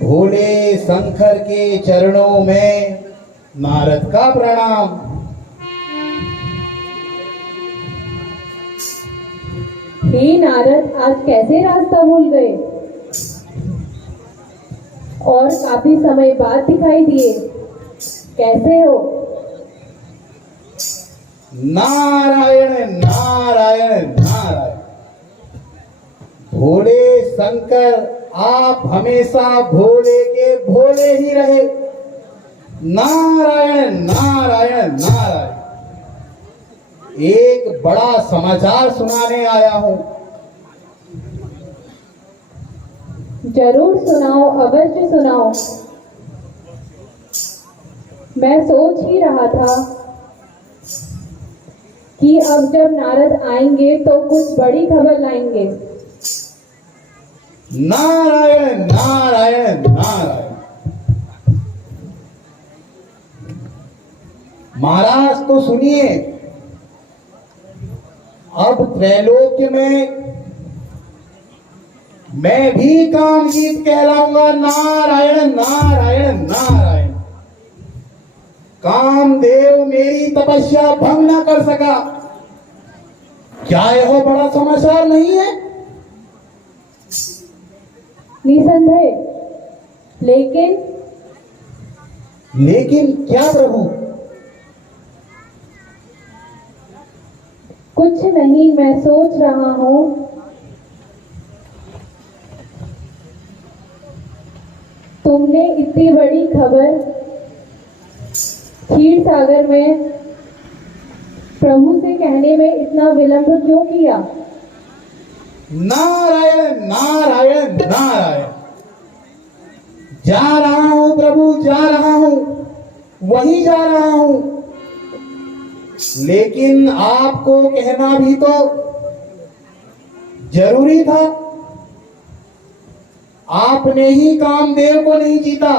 भोले शंकर के चरणों में नारद का प्रणाम। हे नारद, आज कैसे रास्ता भूल गए और काफी समय बाद दिखाई दिए, कैसे हो? नारायण नारायण नारायण। भोले शंकर आप हमेशा भोले के भोले ही रहे। नारायण नारायण नारायण। एक बड़ा समाचार सुनाने आया हूं। जरूर सुनाओ, अवश्य सुनाओ। मैं सोच ही रहा था कि अब जब नारद आएंगे तो कुछ बड़ी खबर लाएंगे। नारायण नारायण नारायण। महाराज तो सुनिए, अब त्रैलोक्य में मैं भी कामजीत कहलाऊंगा। नारायण नारायण नारायण। कामदेव मेरी तपस्या भंग न कर सका। क्या यह बड़ा समाचार नहीं है? निसंदेह। लेकिन क्या प्रभु? कुछ नहीं, मैं सोच रहा हूं तुमने इतनी बड़ी खबर क्षीर सागर में प्रभु से कहने में इतना विलंब क्यों किया? नारायण नारायण नारायण। जा रहा हूं प्रभु, जा रहा हूं, वही जा रहा हूं। लेकिन आपको कहना भी तो जरूरी था। आपने ही कामदेव को नहीं जीता,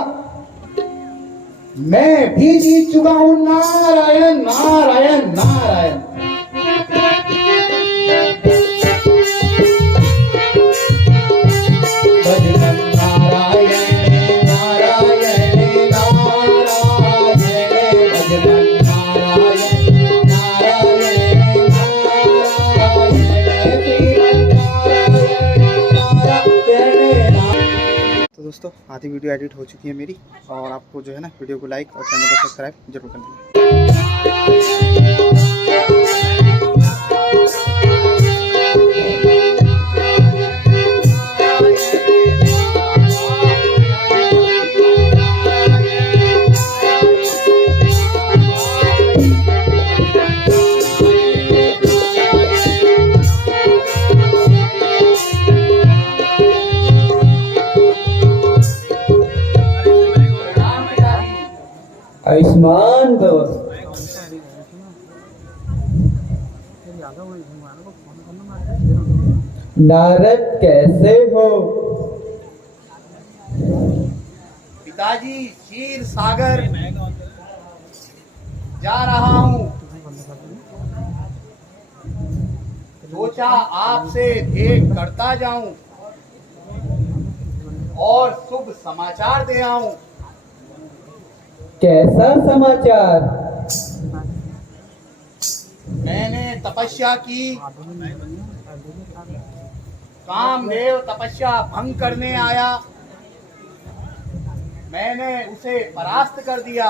मैं भी जीत चुका हूं। नारायण नारायण नारायण। तो दोस्तों, आधी वीडियो एडिट हो चुकी है मेरी, और आपको जो है ना वीडियो को लाइक और चैनल को सब्सक्राइब जरूर कर देना। आयुष्मान भव। नारद कैसे हो? पिताजी क्षीर सागर जा रहा हूं। सोचा आपसे भेंट करता जाऊं और शुभ समाचार दे आऊं। कैसा समाचार? मैंने तपस्या की, कामदेव तपस्या भंग करने आया, मैंने उसे परास्त कर दिया।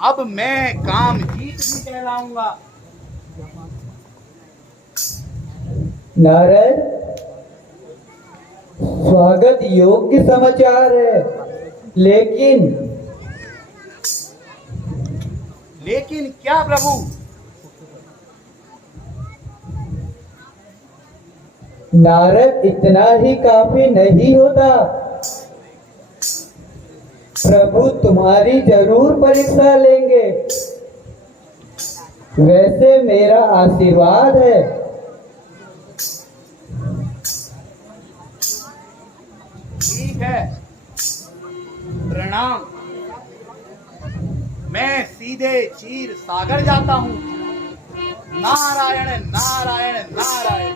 अब मैं कामजीत भी कहलाऊंगा। नारद, स्वागत योग्य समाचार है, लेकिन क्या प्रभु? नारद, इतना ही काफी नहीं होता। प्रभु तुम्हारी जरूर परीक्षा लेंगे। वैसे मेरा आशीर्वाद है। ठीक है, प्रणाम। मैं सीधे क्षीर सागर जाता हूँ। नारायण नारायण नारायण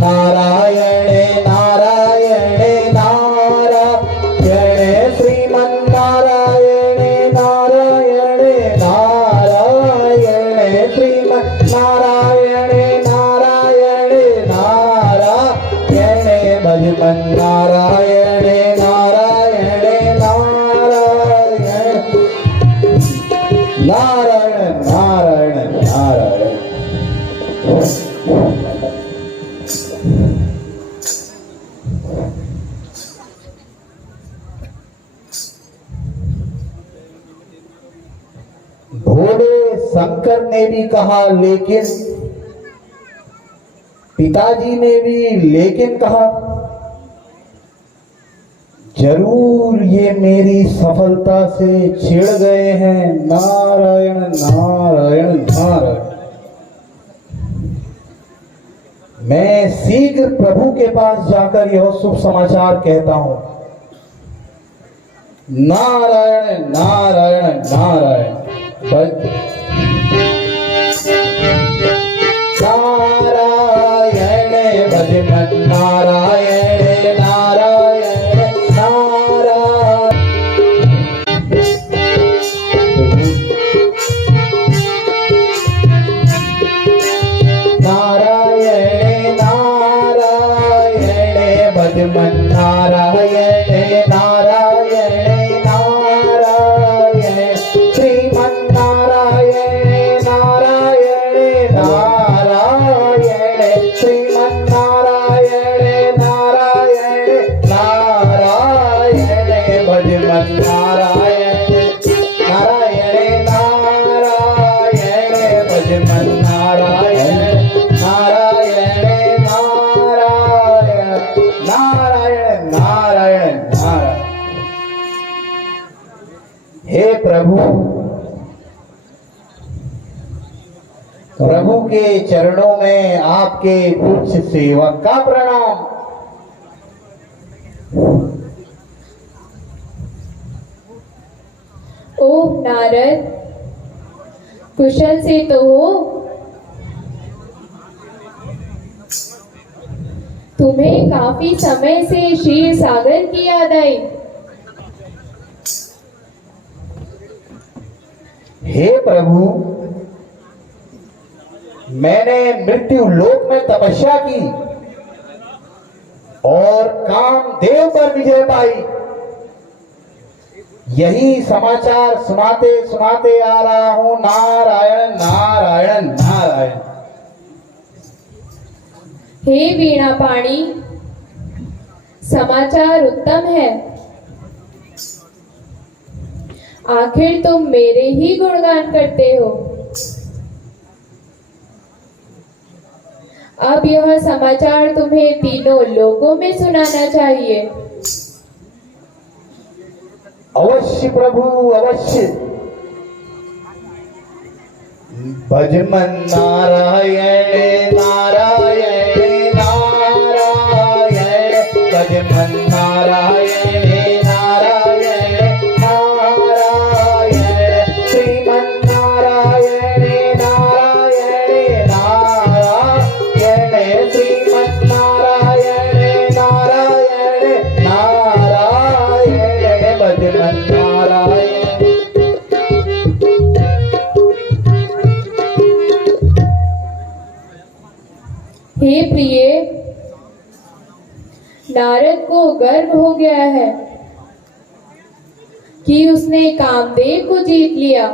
नारायण नारायण नारायण श्रीमन्नारायण नारायण नारायण श्रीमन्नारायण नारायण नारायण भजमन नारायण नारायण नारायण नारायण नारायण नारायण। भोले शंकर ने भी कहा लेकिन, पिताजी ने भी लेकिन कहा। जरूर ये मेरी सफलता से छिड़ गए हैं। नारायण नारायण नारायण। मैं शीघ्र प्रभु के पास जाकर यह शुभ समाचार कहता हूं। नारायण नारायण नारायण। नारायण भजमन नारायण नारायण नारायण। नारायण नारायण भजमन नारायण नारायण नारायण श्रीमन्नारायण नारायण नारायण श्रीमन्नारायण नारायण नारायण भजमन नारायण नारायण नारायण भजमन नारायण नारायण नारायण नारायण नारायण नारायण। हे प्रभु, प्रभु के चरणों में आपके कुछ सेवक का प्रणाम। ओह नारद, कुशल से तो हो? तुम्हें काफी समय से क्षीर सागर की याद आई। हे प्रभु, मैंने मृत्यु लोक में तपस्या की और कामदेव पर विजय पाई। यही समाचार सुनाते सुनाते आ रहा हूं। नारायण नारायण नारायण। हे वीणा पाणी, समाचार उत्तम है। आखिर तुम मेरे ही गुणगान करते हो। अब यह समाचार तुम्हें तीनों लोकों में सुनाना चाहिए। अवश्य प्रभु अवश्य। भजमन नारायण नारायण नारायण भजमन नारायण नारायण नारायण श्रीमन्नारायण नारायण नारायण श्रीमन्नारायण नारायण नारायण भजमन नारायण। हे प्रिय, नारद को गर्व हो गया है कि उसने कामदेव को जीत लिया।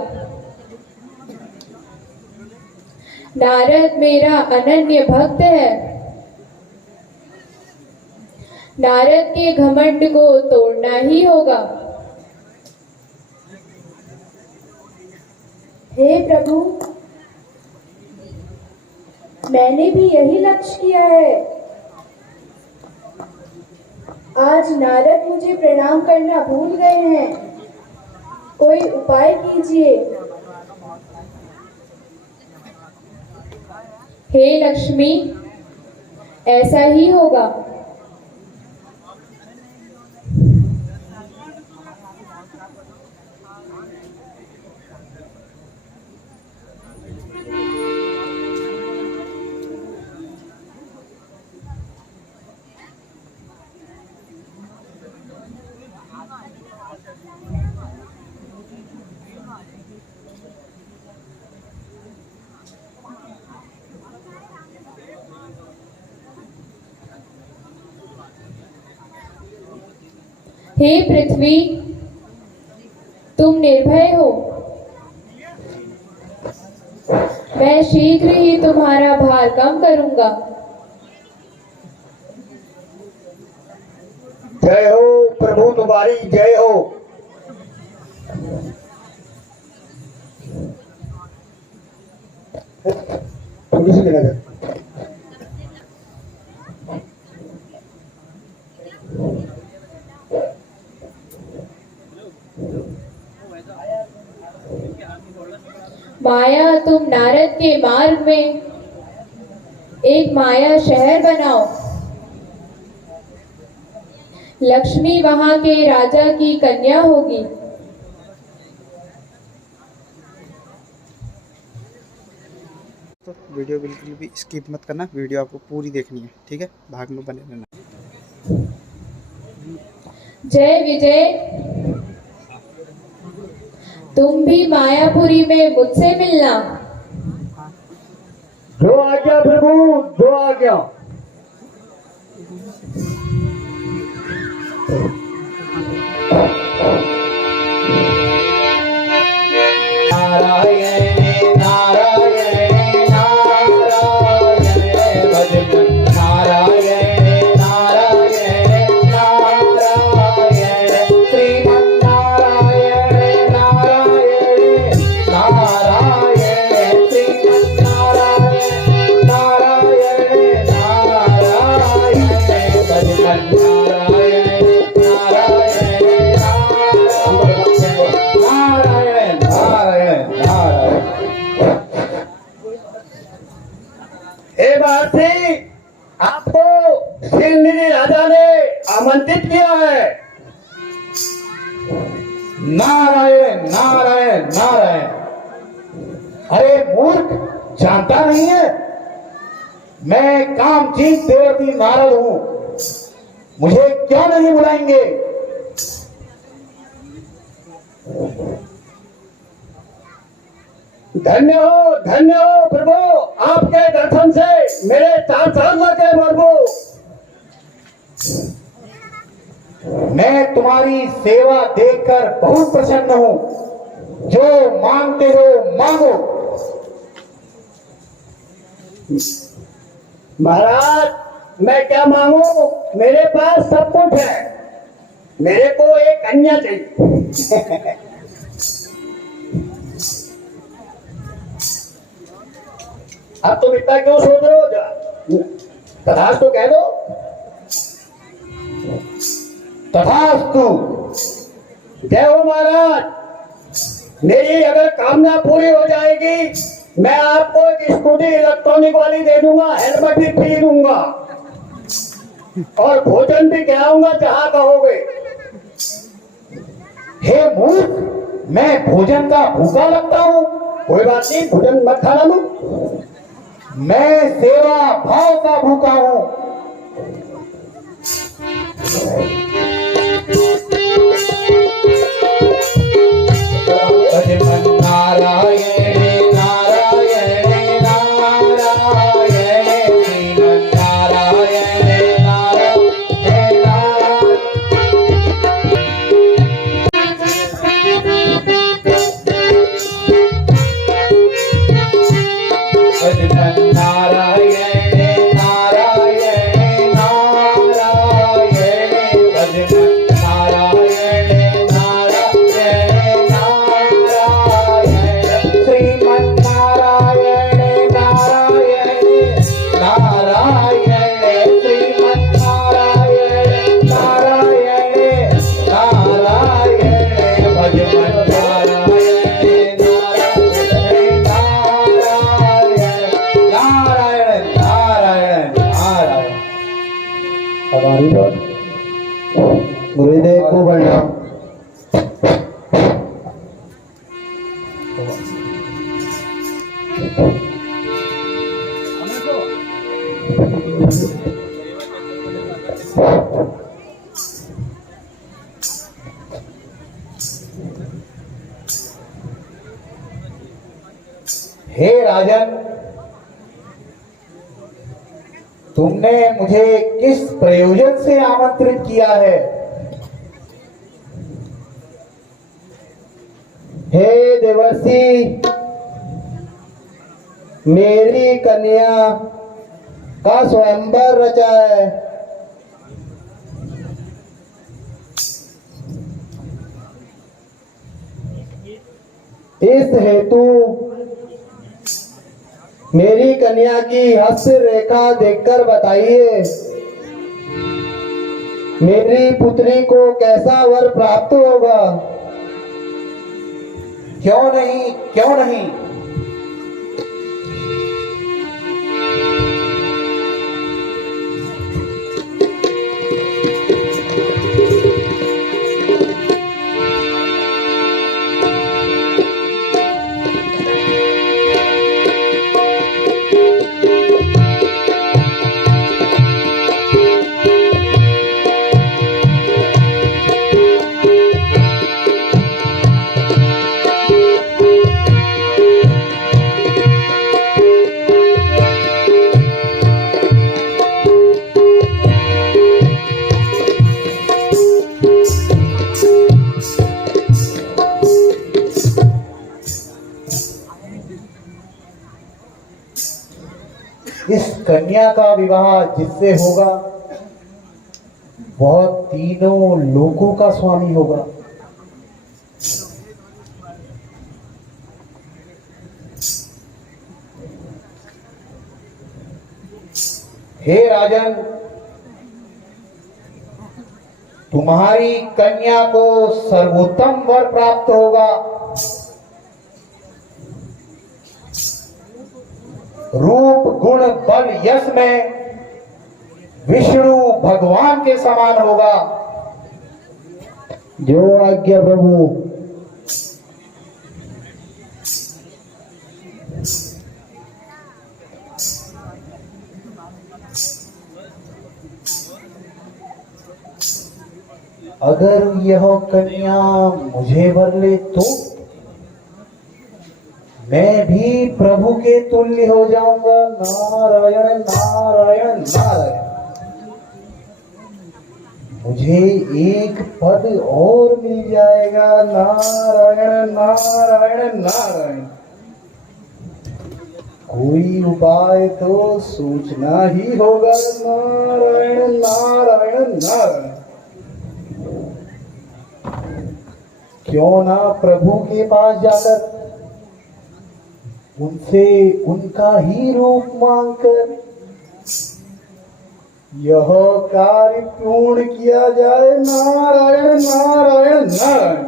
नारद मेरा अनन्य भक्त है। नारद के घमंड को तोड़ना ही होगा। हे प्रभु, मैंने भी यही लक्ष्य किया है। आज नारद मुझे प्रणाम करना भूल गए हैं। कोई उपाय कीजिए। हे लक्ष्मी, ऐसा ही होगा। हे पृथ्वी, तुम निर्भय हो। मैं शीघ्र ही तुम्हारा भार कम करूंगा। जय हो प्रभु, तुम्हारी जय हो। थोड़ी सी लगा जाए। माया, तुम नारद के मार्ग में एक माया शहर बनाओ। लक्ष्मी वहां के राजा की कन्या होगी। तो वीडियो बिल्कुल भी स्किप मत करना, वीडियो आपको पूरी देखनी है, ठीक है? भाग में बने रहना। जय विजय, तुम भी मायापुरी में मुझसे मिलना। जो आज्ञा प्रभु, जो आज्ञा। नारायण नारायण नारायण भजन, नारायण नारायण नारायण श्रीमन्नारायण नारायण नारायण श्रीमन्नारायण नारायण नारायण भजन, नारायण नारायण नारायण नारायण नारायण। हे भारती, आपको सिंहनिधि राजा ने आमंत्रित किया है। नारायण नारायण नारायण। अरे मूर्ख, जानता नहीं है मैं कामचीन देवती नारद हूं, मुझे क्यों नहीं बुलाएंगे? धन्य हो प्रभु, आपके दर्शन से मेरे 4 साल लगे प्रभु। मैं तुम्हारी सेवा देखकर बहुत प्रसन्न हूं। जो मांगते हो मांगो। महाराज, मैं क्या मांगू? मेरे पास सब कुछ है। मेरे को एक कन्या चाहिए। अब तुम इतना क्यों सोच रहे हो? तथास्तु कह दो। तथास्तु। जय हो महाराज। मेरी अगर कामना पूरी हो जाएगी, मैं आपको एक स्कूटी इलेक्ट्रॉनिक वाली दे दूंगा, हेलमेट भी फ्री दूंगा और भोजन भी खिलाऊंगा जहां कहोगे। हे मूर्ख, मैं भोजन का भूखा लगता हूं? कोई बात नहीं, भोजन मत खाना लू। मैं सेवा भाव का भूखा हूं। नारायण नारायण नारायण नारायण नारायण हे राजन, तुमने मुझे किस प्रयोजन से आमंत्रित किया है? हे देवर्षि, मेरी कन्या का स्वयंवर रचा है। इस हेतु मेरी कन्या की हस्त रेखा देखकर बताइए, मेरी पुत्री को कैसा वर प्राप्त होगा? क्यों नहीं, क्यों नहीं। इस कन्या का विवाह जिससे होगा वह तीनों लोकों का स्वामी होगा। हे राजन, तुम्हारी कन्या को सर्वोत्तम वर प्राप्त होगा। रूप गुण बल यश में विष्णु भगवान के समान होगा। जो आज्ञा प्रभु। अगर यह कन्या मुझे वर ले तो मैं भी प्रभु के तुल्य हो जाऊंगा। नारायण नारायण नारायण। मुझे एक पद और मिल जाएगा। नारायण नारायण नारायण। कोई उपाय तो सोचना ही होगा। नारायण नारायण नारायण। क्यों ना प्रभु के पास जाकर उनसे उनका ही रूप मांगकर यह कार्य पूर्ण किया जाए। नारायण नारायण नारायण।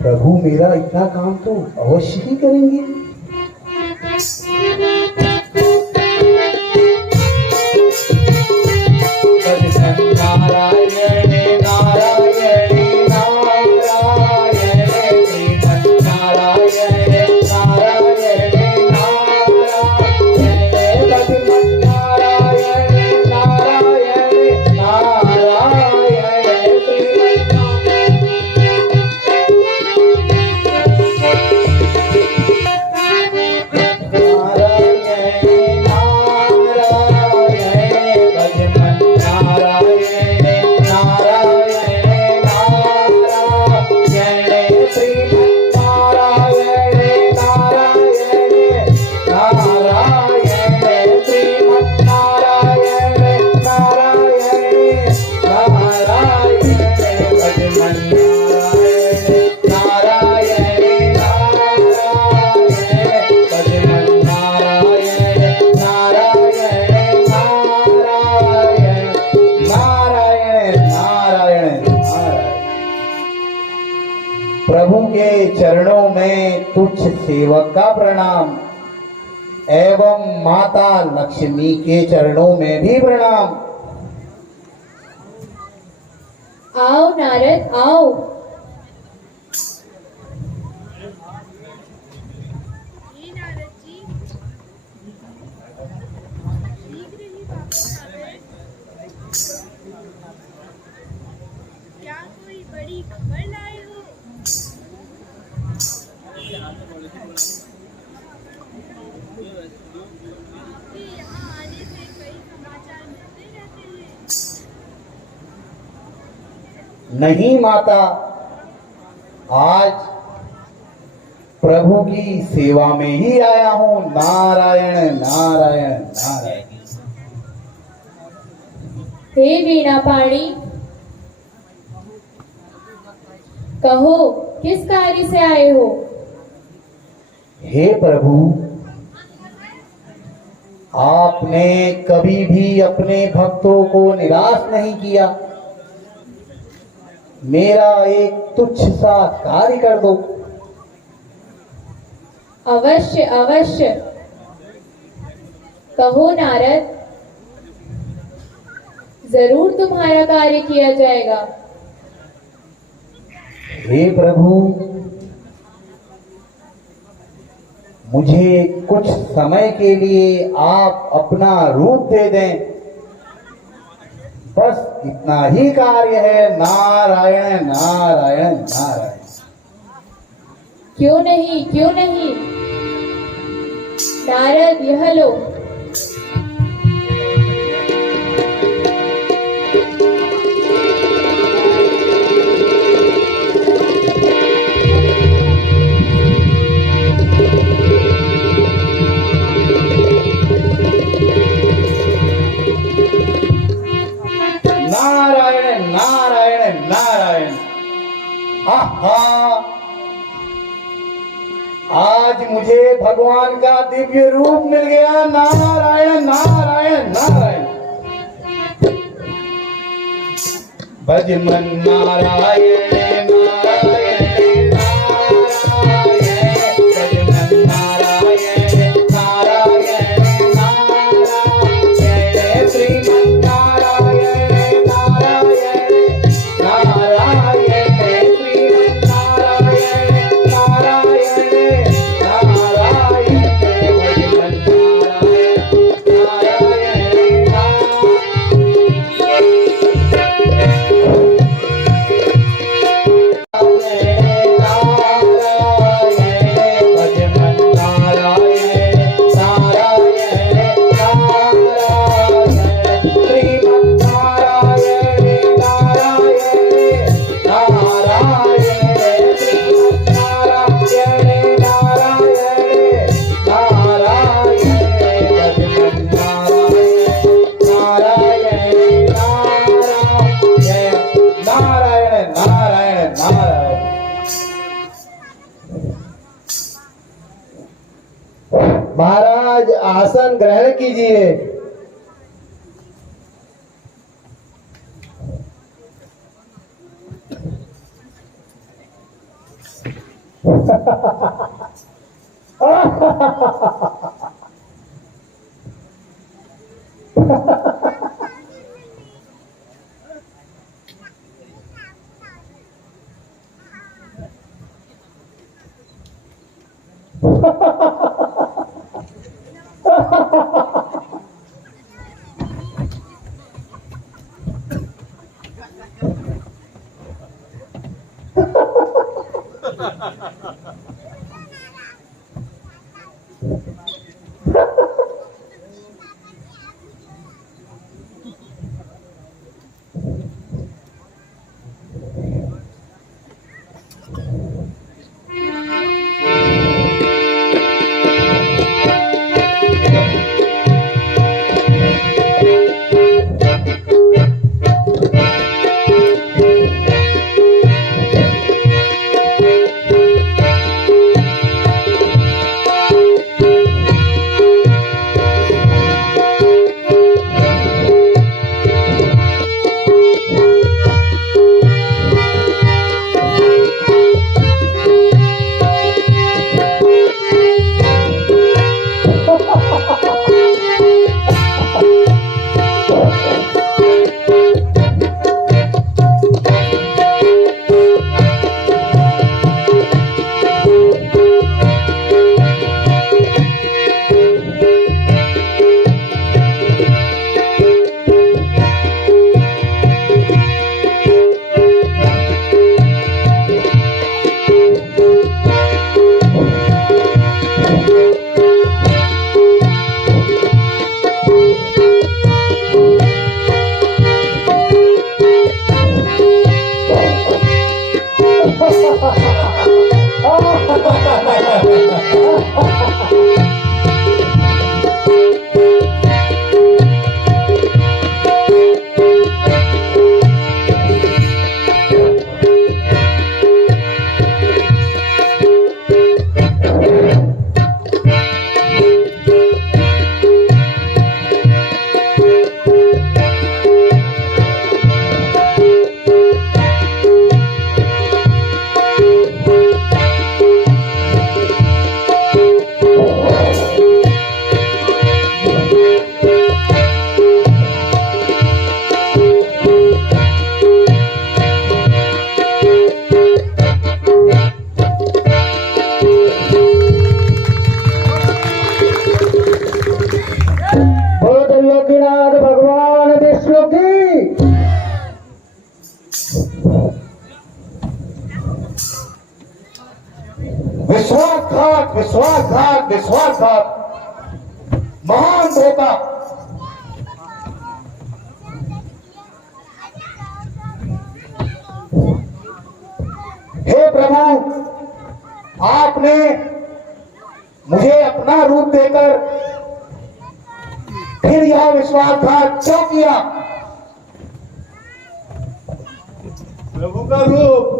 प्रभु मेरा इतना काम तो अवश्य ही करेंगे। नारायण नारायण प्रभु के चरणों में तुच्छ सेवक का प्रणाम एवं माता लक्ष्मी के चरणों में भी प्रणाम। आओ नारद आओ। नहीं माता, आज प्रभु की सेवा में ही आया हूं। नारायण नारायण नारायण। हे वीणा पाणी, कहो किस कार्य से आए हो? हे प्रभु, आपने कभी भी अपने भक्तों को निराश नहीं किया। मेरा एक तुच्छ सा कार्य कर दो। अवश्य अवश्य, कहो नारद, जरूर तुम्हारा कार्य किया जाएगा। हे प्रभु, मुझे कुछ समय के लिए आप अपना रूप दे दें, बस इतना ही कार्य है। नारायण नारायण नारायण। क्यों नहीं, क्यों नहीं। नारद, यह लो। नारायण नारायण नारायण। आहा, आज मुझे भगवान का दिव्य रूप मिल गया। नारायण नारायण नारायण। भजमन नारायण नारायण नारायण। भजमन नारायण नारायण नारायण। श्रीमन नारायण नारायण नारायण। श्रीमन नारायण नारायण नारायण। भजमन नारायण नारायण नारायण नारायण। महाराज, आसन ग्रहण कीजिए। विश्वासघात, विश्वासघात, विश्वासघात, महान धोखा। हे प्रभु, आपने मुझे अपना रूप देकर फिर यह विश्वासघात क्यों किया? प्रभु का रूप।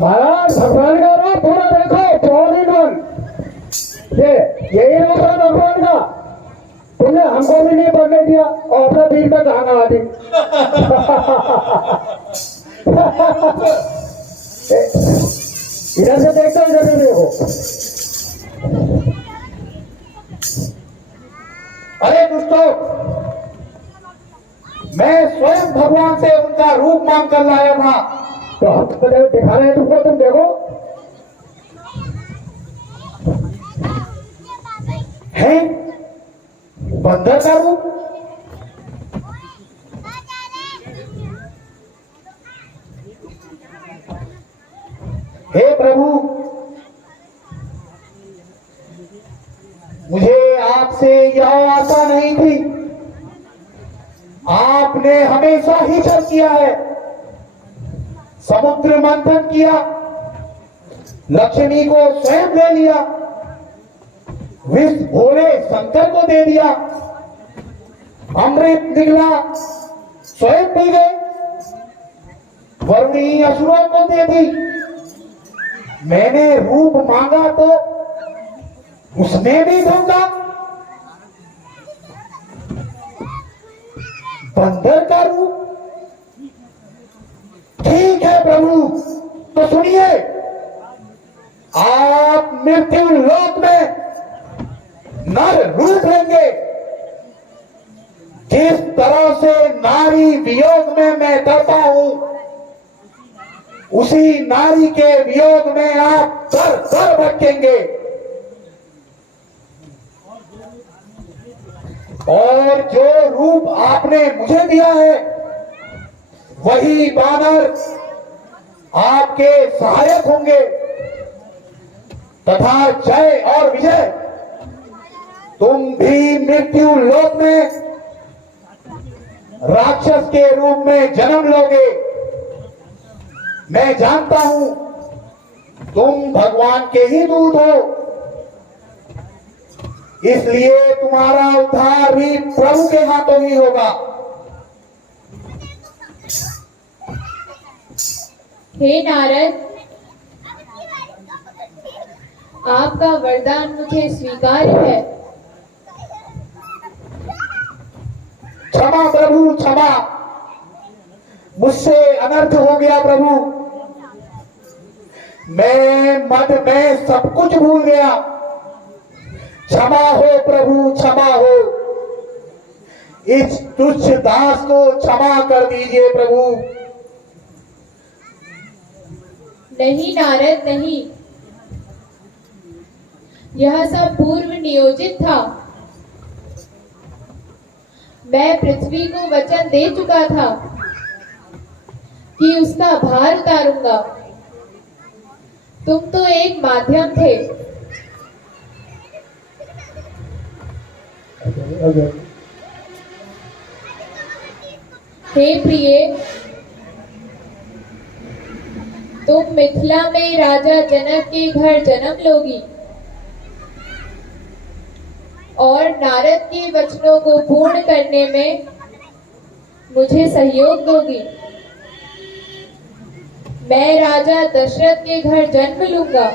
महाराज भगवान का रूप पूरा देखो, चौधरी बन ये यही रूप है भगवान का। तुमने हमको भी नहीं पकड़ दिया और अपना पीठ पर कहा लगा दी। इधर से देखो, इधर से देखो। अरे दुष्टों, मैं स्वयं भगवान से उनका रूप मांग कर लाया था। तो हम तो दिखा रहे हैं तुमको, तुम देखो। है बंदर का रूप। हे प्रभु, मुझे आपसे यह आशा नहीं थी। आपने हमेशा ही छल किया है, समुद्र मंथन किया, लक्ष्मी को स्वयं ले लिया, विष भोले शंकर को दे दिया, अमृत निकला स्वयं पी गए, वरुणी असुरों को दे दी। मैंने रूप मांगा तो उसने भी धोखा। बंदर का रूप। ठीक है प्रभु, तो सुनिए, आप मृत्यु लोक में नर रूप लेंगे। जिस तरह से नारी वियोग में मैं डरता हूं, उसी नारी के वियोग में आप दर दर भटकेंगे। और जो रूप आपने मुझे दिया है, वही बानर आपके सहायक होंगे तथा जय और विजय तुम भी मृत्यु लोक में राक्षस के रूप में जन्म लोगे। मैं जानता हूं तुम भगवान के ही दूत हो, इसलिए तुम्हारा उद्धार भी प्रभु के हाथों ही होगा। हे नारद, आपका वरदान मुझे स्वीकार्य है। क्षमा प्रभु, क्षमा, मुझसे अनर्थ हो गया प्रभु। मैं मद में सब कुछ भूल गया। क्षमा हो प्रभु, क्षमा हो। इस तुच्छ दास को क्षमा कर दीजिए प्रभु। नहीं नारद, नहीं, यह सब पूर्व नियोजित था। मैं पृथ्वी को वचन दे चुका था कि उसका भार उतारूंगा। तुम तो एक माध्यम थे। हे प्रिय, तुम मिथिला में राजा जनक के घर जन्म लोगी और नारद के वचनों को पूर्ण करने में मुझे सहयोग दोगी। मैं राजा दशरथ के घर जन्म लूंगा।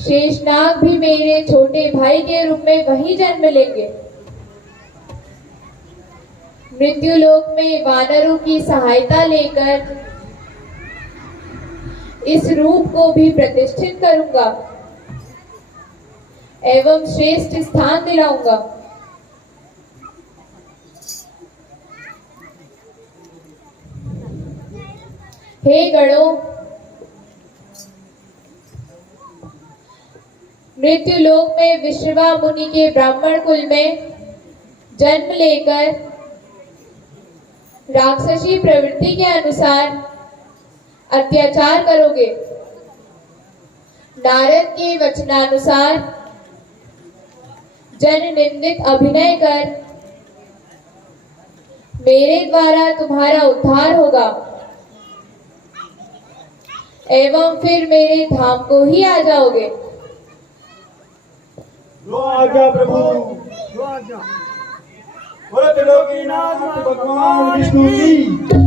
शेषनाग भी मेरे छोटे भाई के रूप में वही जन्म लेंगे। मृत्युलोक में वानरों की सहायता लेकर इस रूप को भी प्रतिष्ठित करूंगा एवं श्रेष्ठ स्थान दिलाऊंगा। हे गणों, मृत्युलोक में विश्रवा मुनि के ब्राह्मण कुल में जन्म लेकर राक्षसी प्रवृत्ति के अनुसार अत्याचार करोगे। नारद के वचनानुसार जन निंदित अभिनय कर मेरे द्वारा तुम्हारा उद्धार होगा एवं फिर मेरे धाम को ही आ जाओगे। जो आज्ञा प्रभु, जो आज्ञा। बोलो त्रिलोकीनाथ भगवान विष्णु की